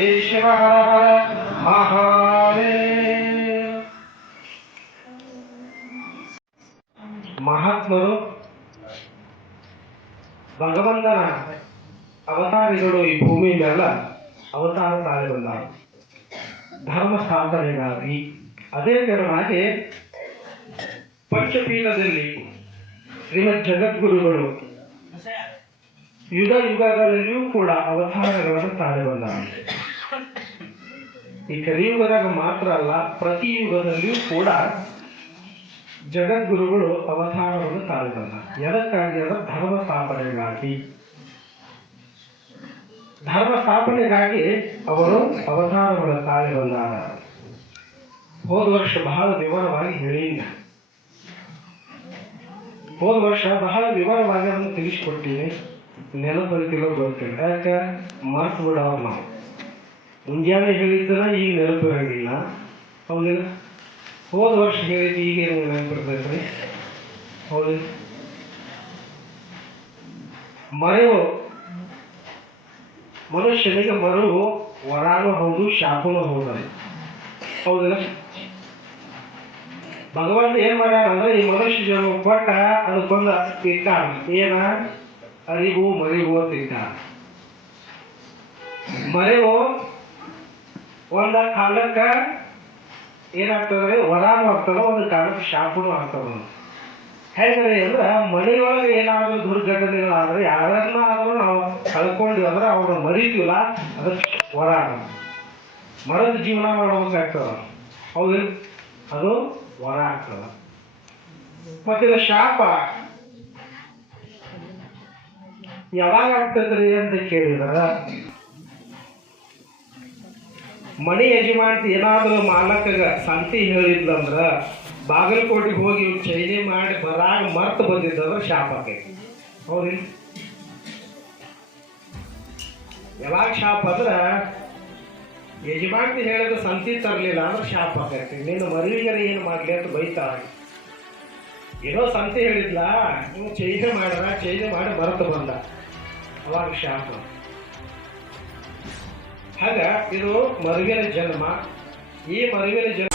ಶಿವ ಮಹಾದೇವ ಮಹಾತ್ಮರು ಭಗವಂತನ ಅವತಾರಿಗಳು ಈ ಭೂಮಿ ಮೇಲೆ ಅವತಾರ ತಾಳಿ ಬಂದರು ಧರ್ಮ ಸ್ಥಾಪನೆಗಾಗಿ ಅದೇ ತೆರನಾಗಿ ಪಂಚಪೀಠದಲ್ಲಿ ಶ್ರೀಮದ್ ಜಗದ್ಗುರುಗಳು ಯುಗ ಯುಗಗಳಲ್ಲಿಯೂ ಕೂಡ ಅವತಾರಗಳನ್ನು ತಾಳೆ ಬಂದರು ಈ ಕಲಿಯುಗದಾಗ ಮಾತ್ರ ಅಲ್ಲ, ಪ್ರತಿ ಯುಗದಲ್ಲಿಯೂ ಕೂಡ ಜಗದ್ಗುರುಗಳು ಅವತಾರವನ್ನು ತಾಳಿದಲ್ಲ. ಎದಕ್ಕಾಗಿ ಅಂದ್ರೆ ಧರ್ಮ ಸ್ಥಾಪನೆಗಾಗಿ. ಧರ್ಮ ಸ್ಥಾಪನೆಗಾಗಿ ಅವರು ಅವತಾರವನ್ನು ತಾಳಿ ಬಂದಾರ ಹೋದ ವರ್ಷ ಬಹಳ ವಿವರವಾಗಿ ಹೇಳಿಲ್ಲ. ಹೋದ ವರ್ಷ ಬಹಳ ವಿವರವಾಗಿ ಅದನ್ನು ತಿಳಿಸ್ಕೊಟ್ಟಿನಿ. ನೆನಪರಿತಿರೋ ಗೊತ್ತಿಲ್ಲ ಯಾಕೆ? ಮರ್ತು ಬಿಡೋರು ನಾವು. ಮುಂಜಾನೆ ಹೇಳಿದ್ದರ ಈಗ ನೆನಪು ಇರಂಗಿಲ್ಲ. ಹೌದಿಲ್ಲ ಹೋದ ವರ್ಷ ಹೇಳಿದ್ದು ಈಗ ಏನು ನೆನಪಿರ್ತೈತ್ರಿ ಹೌದು. ಮರೆವು ಮನುಷ್ಯನಿಗೆ ಮರವು ವರಾನು ಹೌದು, ಶಾಪನೂ ಹೌದು ಹೌದಿಲ್ಲ ಭಗವಂತ ಏನ್ ಮಾಡ್ಯಾನ ಅಂದ್ರೆ, ಈ ಮನುಷ್ಯ ಜನ್ಮ ಕೊಟ್ಟ ಅದಕ್ಕೊಂದು ತಿಂತ ಏನ? ಅರಿವು, ಮರಿವು ಅಂತ ಮರೆವು ಒಂದ ಕಾಲಕ್ಕ ಏನಾಗ್ತದೆ ವರಾನು ಆಗ್ತದೆ ಒಂದು ಕಾಲಕ್ಕೆ ಶಾಪನು ಆಗ್ತದೆ ಹೇಗೆ ಅಂದ್ರೆ ಮನೆಯೊಳಗೆ ಏನಾದ್ರೂ ದುರ್ಘಟನೆಗಳಾದ್ರೆ ಯಾರನ್ನ ಆದ್ರೂ ನಾವು ಕಳ್ಕೊಂಡ್ವಿ ಅಂದ್ರೆ ಅವ್ರನ್ನ ಮರಿತೀವಲ್ಲ ಅದಕ್ಕೆ ವರಾನ ಮರದ ಜೀವನ ಮಾಡ್ಬೇಕಾಗ್ತದ. ಹೌದು ಅದು ವರ ಆಗ್ತದ. ಮತ್ತಿದ ಶಾಪ. ಯಾವಾಗ ಆಗ್ತದ್ರಿ ಅಂತ ಕೇಳಿದ್ರ? ಮನೆ ಯಜಮಾನ್ತಿ ಏನಾದರೂ ಮಾಲಕಗ ಸಂತಿ ಹೇಳಿದ್ಲಂದ್ರ ಬಾಗಲಕೋಟೆಗೆ ಹೋಗಿ ಇವ್ರು ಚೈನಿ ಮಾಡಿ ಬರಾಗ ಮರ್ತು ಬಂದಿದ್ದಂದ್ರೆ ಶಾಪ ಆಕೈತಿ. ಹೌದಿಲ್ಲ ಯಾವಾಗ ಶಾಪ್ ಅಂದ್ರ ಯಜಮಾನ್ತಿ ಹೇಳಿದ್ರೆ ಸಂತಿ ತರಲಿಲ್ಲ ಅಂದ್ರೆ ಶಾಪ್ ಆಕೈತಿ. ನೀನು ಮದುವೆಗರ ಏನು ಮಾಡಲಿ ಅಂತ ಬೈತಾರೆ ಏನೋ ಸಂತಿ ಹೇಳಿದ್ಲ ನೀವು ಚೈನೆ ಮಾಡ್ರ, ಚೈನೆ ಮಾಡಿ ಮರೆತು ಬಂದ. ಅವಾಗ ಶಾಪ. ಹಾಗ ಇದು ಮರುವಿನ ಜನ್ಮ. ಈ ಮರುವಿನ ಜನ್ಮ